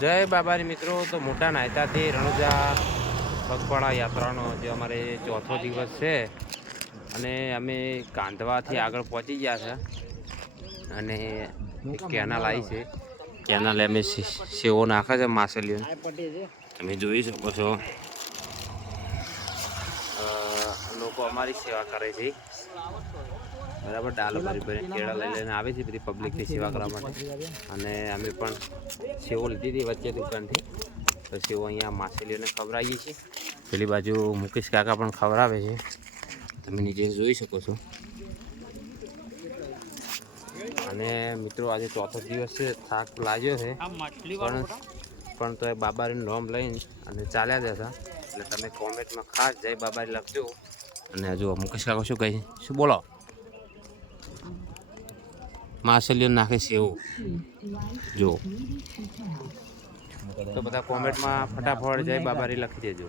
જય બાબારી મિત્રો, તો મોટા નાયતાથી રણુજા પગપાળા યાત્રાનો જે અમારે ચોથો દિવસ છે અને અમે કાંધવાથી આગળ પહોંચી ગયા છે અને એક કેનાલ આવી છે. કેનાલે અમે સેવો નાખે છે માછલીઓ, તમે જોઈ શકો છો. લોકો અમારી સેવા કરે છે બરાબર. ડાલો ભરી ભરી કેળા લઈ લઈને આવે છે બધી પબ્લિકની સેવા કરવા માટે. અને અમે પણ સેવો લીધી હતી વચ્ચે દુકાનથી, તો સેવો અહીંયા માછલીઓને ખવડાવીએ છીએ. પેલી બાજુ મુકેશ કાકા પણ ખવડાવે છે, તમે નીચે જોઈ શકો છો. અને મિત્રો આજે ચોથો દિવસ છે, થાક લાગ્યો છે પણ તો એ બાબારીનું નામ લઈને અને ચાલ્યા જતા. એટલે તમે કોમેન્ટમાં ખાસ જય બાબારી લખજો. અને હજુ મુકેશ કાકા શું કહે, શું બોલો? માછલીઓ નાખે છે એવું જો, તો બધા કોમેન્ટમાં ફટાફટ જય બાબારી લખી દેજો.